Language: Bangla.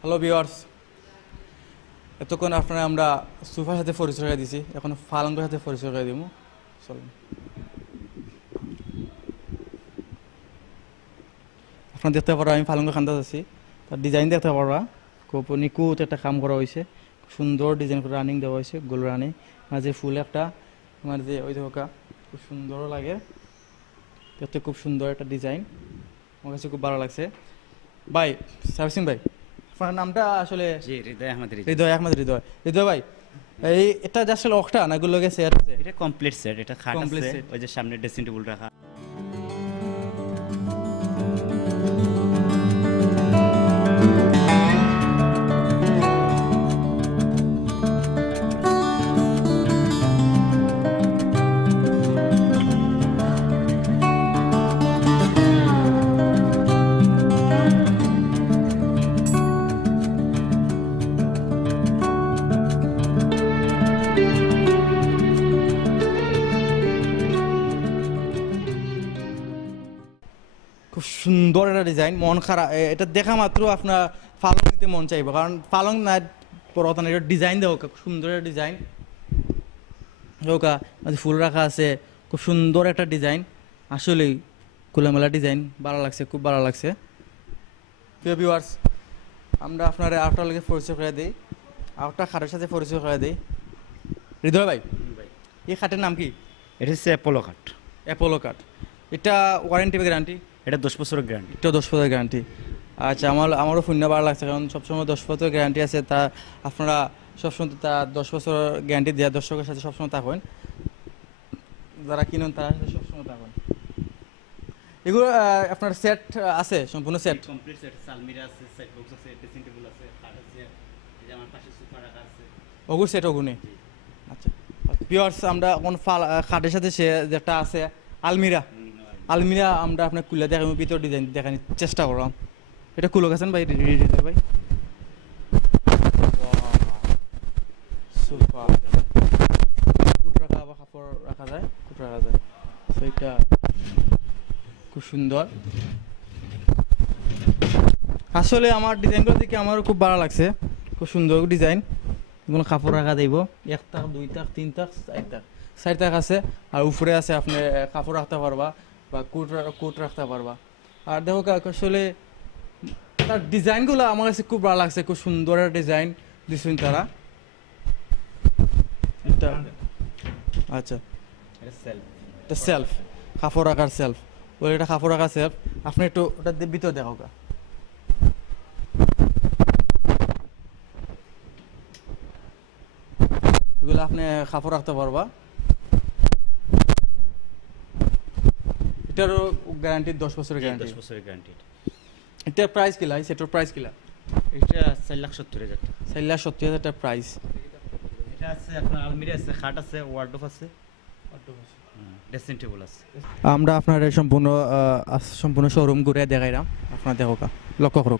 হ্যালো ভিউয়ার্স, এতক্ষণ আপনারা আমরা সোফার সাথে পরিচয় করে দিছি, এখন পালঙ্কের সাথে পরিচয় করে দিব। চলুন, আপনারা দেখতে পারো আমি পালঙ্কের খান্দাত আছি, তার ডিজাইন দেখতে পারবা খুব নিখুঁত একটা কাম করা হয়েছে, সুন্দর ডিজাইন করে রানিং দেওয়া হয়েছে, গোল রানিং মাঝে ফুল একটা, আমার যে ওই ধোকা খুব সুন্দরও লাগে দেখতে, খুব সুন্দর একটা ডিজাইন, আমার কাছে খুব ভালো লাগছে। ভাই সার্ভিসিং ভাই, আপনার নামটা আসলে? জি, হৃদয় আহমেদ। হৃদয় আহমেদ। হৃদয় ভাই, এই এটা যে আসলে অক্টা না গুলো গেছে আছে? এটা কমপ্লিট সেট, এটা খাট Complete আছে, set। ওই যে সামনে ড্রেসিং টেবিল রাখা। খুব সুন্দর একটা ডিজাইন, মন খারাপ এটা দেখা মাত্র আপনার পালং নিতে মন চাইবো, কারণ পালং না পরতন এটা ডিজাইন দেওয়া খুব সুন্দর একটা ডিজাইন হোকা, ফুল রাখা আছে, খুব সুন্দর একটা ডিজাইন, আসলেই খোলামেলা ডিজাইন, ভালো লাগছে, খুব ভালো লাগছে। প্রিয় ভিউয়ার্স, আমরা আপনার আরেকটা লোকের পরিচয় করে দিই, আরেকটা খাটের সাথে পরিচয় করে দিই। হৃদয় ভাই, এই খাটের নাম কি? এটা হচ্ছে অ্যাপোলো খাট। অ্যাপোলো কাঠ। এটা ওয়ারেন্টি বা গ্যারান্টি? এটা 10 বছরের গ্যারান্টি। এটা 10 বছরের গ্যারান্টি। আচ্ছা, আমারও শূন্য ভালো লাগছে, কারণ সবসময় 10 বছরের গ্যারান্টি আছে, তা আপনারা সবসময় তা 10 বছর গ্যারান্টি দেওয়া দর্শকের সাথে সবসময় থাকবেন, যারা কিনুন তারা সাথে সবসময় থাকবেন। এগুলো আপনার সেট আছে, সম্পূর্ণ সেট? কমপ্লিট সেট, আলমিরা আছে, সেট বক্স আছে, ড্রেসিং টেবিল আছে, খাট আছে, এই যে আমার পাশে সোফা রাখা আছে। ওগুলো সেট ওগুনে। আচ্ছা ভিউয়ার্স, আমরা কোন খাটের সাথে সে যেটা আছে আলমিরা, আলমিরা আমরা আপনার খুলে দেখাবো, ভিতর ডিজাইন দেখানোর চেষ্টা করলাম। এটা খুলে গেছেন ভাই? ভাই সুপার, কুট রাখা বা কাপড় রাখা যায়, কুট রাখা যায়, তো এটা খুব সুন্দর। আসলে আমার ডিজাইনগুলো দেখে আমারও খুব ভালো লাগছে, খুব সুন্দর ডিজাইন। এগুলো কাপড় রাখা দেব, 1 তাক 2 তাক 3 তাক 4 তাক আছে, আর উপরে আছে আপনি কাপড় রাখতে পারবা বা কোট রাখতে পারবা। আর দেখো আসলে তার ডিজাইনগুলো আমার কাছে খুব ভালো লাগছে, খুব সুন্দর একটা ডিজাইন দিচ্ছেন তারা। এটা আচ্ছা, এটা সেলফ। এটা সেলফ, কাপড় রাখার সেলফ, ওই এটা কাপড় রাখার সেলফ। আপনি একটু ওটা ভিতর দেখো গা, এগুলো আপনি কাপড় রাখতে পারবা। এটারও গ্যারান্টি 10 বছরের গ্যারান্টি। 10 বছরের গ্যারান্টি। এটার প্রাইস কিলা? সেটার প্রাইস কিলা? এটা 4,70,000 টাকা। 4,70,000 টাকা প্রাইস। এটা আছে আপনার আলমিরা আছে, খাট আছে, ওয়ার্ডরোব আছে, ড্রেসিং টেবিল আছে। আমরা আপনার সম্পূর্ণ শোরুম ঘুরে দেখাইলাম, আপনার দেখো লক্ষ্য করো।